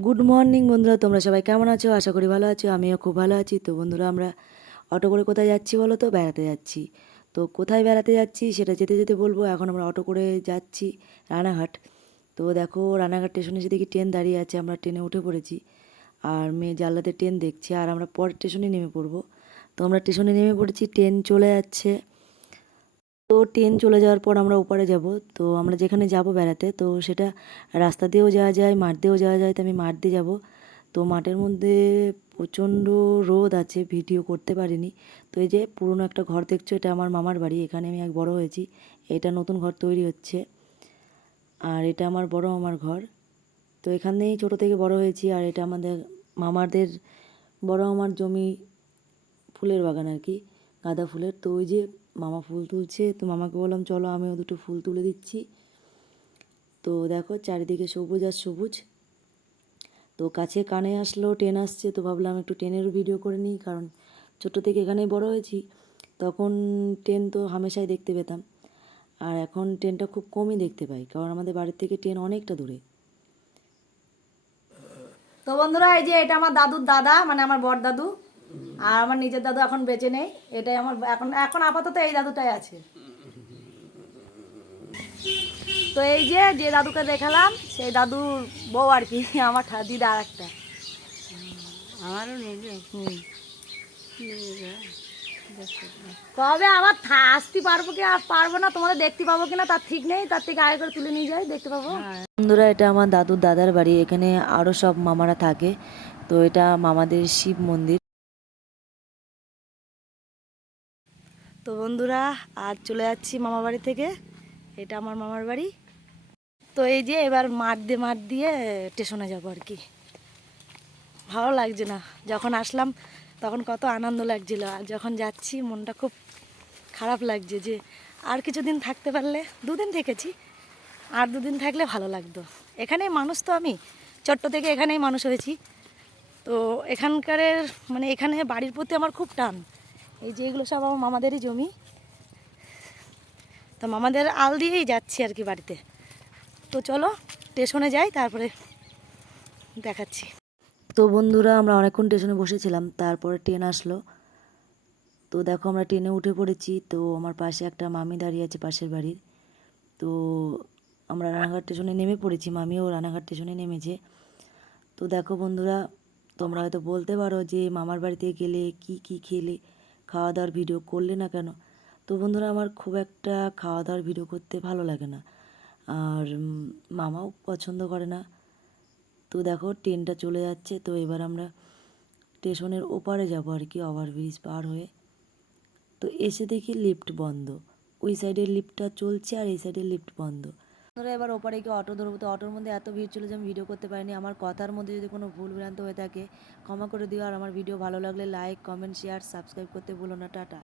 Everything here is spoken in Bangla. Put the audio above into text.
গুড মর্নিং বন্ধুরা, তোমরা সবাই কেমন আছো? আশা করি ভালো আছো। আমিও খুব ভালো আছি। তো বন্ধুরা, আমরা অটো করে কোথায় যাচ্ছি বলো তো? বেড়াতে যাচ্ছি। তো কোথায় বেড়াতে যাচ্ছি সেটা যেতে যেতে বলবো। এখন আমরা অটো করে যাচ্ছি রানাঘাট। তো দেখো, রানাঘাট স্টেশনে সেদিকে ট্রেন দাঁড়িয়ে আছে, আমরা ট্রেনে উঠে পড়েছি। আর মেয়ে জানলাতে ট্রেন দেখছে, আর আমরা পরের স্টেশনে নেমে পড়বো। তো আমরা স্টেশনে নেমে পড়েছি, ট্রেন চলে যাচ্ছে। তো ট্রেন চলে যাওয়ার পর আমরা ওপারে যাব। তো আমরা যেখানে যাব বেড়াতে, তো সেটা রাস্তা দিয়েও যাওয়া যায়, মাঠ দিয়েও যাওয়া যায়। তো আমি মাঠ দিয়ে যাব। তো মাঠের মধ্যে প্রচণ্ড রোদ আছে, ভিডিও করতে পারিনি। তো এই যে পুরনো একটা ঘর দেখছো, এটা আমার মামার বাড়ি, এখানে আমি এক বড় হয়েছি। এটা নতুন ঘর তৈরি হচ্ছে, আর এটা আমার বড় মামার ঘর। তো এখানেই ছোটো থেকে বড় হয়েছি। আর এটা আমাদের মামাদের বড় মামার জমি, ফুলের বাগান আর কি, গাঁদা ফুলের। তো ওই যে মামা ফুল তুলছে, তো মামাকে বললাম চলো আমিও দুটো ফুল তুলে দিচ্ছি। তো দেখো চারিদিকে সবুজ আর সবুজ। তো কাছে কানে আসলো, ট্রেন আসছে, তো ভাবলাম একটু ট্রেনেরও ভিডিও করে নিই, কারণ ছোটো থেকে এখানেই বড় হয়েছি। তখন ট্রেন তো হামেশাই দেখতে পেতাম, আর এখন ট্রেনটা খুব কমই দেখতে পাই, কারণ আমাদের বাড়ির থেকে ট্রেন অনেকটা দূরে। তো বন্ধুরা, এই যে এটা আমার দাদুর দাদা, মানে আমার বড় দাদু। আর আমার নিজের দাদু এখন বেঁচে নেই। এটাই আমার এখন এখন আপাতত এই দাদুটাই আছে। তো এই যে যে দাদুকে দেখালাম, সেই দাদুর বউ আর কি, আমার দিদা আর একটা। আমারও নেই রে। কবে আবার আসতে পারবো কি আর পারবো না, তোমাদের দেখতে পাবো কিনা তার ঠিক নেই। তার থেকে আগে করে তুলে নিয়ে যাই, দেখতে পাবো। বন্ধুরা, এটা আমার দাদুর দাদার বাড়ি, এখানে আরও সব মামারা থাকে। তো এটা মামাদের শিব মন্দির। তো বন্ধুরা, আজ চলে যাচ্ছি মামার বাড়ি থেকে। এটা আমার মামার বাড়ি। তো এই যে এবার মাঠ দিয়ে স্টেশনে যাবো আর কি। ভালো লাগছে না, যখন আসলাম তখন কত আনন্দ লাগছিল, আর যখন যাচ্ছি মনটা খুব খারাপ লাগছে যে আর কিছুদিন থাকতে পারলে। দুদিন থেকেছি, আর দুদিন থাকলে ভালো লাগতো। এখানেই মানুষ, তো আমি ছোট্ট থেকে এখানেই মানুষ হয়েছি। তো এখানকারের মানে এখানে বাড়ির প্রতি আমার খুব টান। এই যে এগুলো সব আমার মামাদেরই জমি। তো মামাদের আল দিয়েই যাচ্ছি আর কি বাড়িতে। তো চলো স্টেশনে যাই, তারপরে দেখাচ্ছি। তো বন্ধুরা, আমরা অনেকক্ষণ স্টেশনে বসেছিলাম, তারপরে ট্রেন আসলো। তো দেখো আমরা ট্রেনে উঠে পড়েছি। তো আমার পাশে একটা মামি দাঁড়িয়ে আছে, পাশের বাড়ির। তো আমরা রানাঘাট স্টেশনে নেমে পড়েছি, মামিও রানাঘাট স্টেশনে নেমেছে। তো দেখো বন্ধুরা, তোমরা হয়তো বলতে পারো যে মামার বাড়িতে গেলে কি কি খেলে, খাওয়া দাওয়ার ভিডিও করলে না কেন? তো বন্ধুরা, আমার খুব একটা খাওয়া দাওয়ার ভিডিও করতে ভালো লাগে না, আর মামাও পছন্দ করে না। তো দেখো ট্রেনটা চলে যাচ্ছে। তো এবার আমরা স্টেশনের ওপারে যাব আর কি, ওভারব্রিজ পার হয়ে। তো এসে দেখি লিফট বন্ধ। ওই সাইডের লিফটটা চলছে, আর এই সাইডের লিফট বন্ধ। আমরা এবার ওপারে গিয়ে অটো ধরবো। তো অটোর মধ্যে এত ভিড় ছিল যে আমি ভিডিও করতে পারিনি। আমার কথার মধ্যে যদি কোনো ভুল ভ্রান্ত হয়ে থাকে ক্ষমা করে দিও। আর আমার ভিডিও ভালো লাগলে লাইক, কমেন্ট, শেয়ার, সাবস্ক্রাইব করতে ভুলো না। টাটা।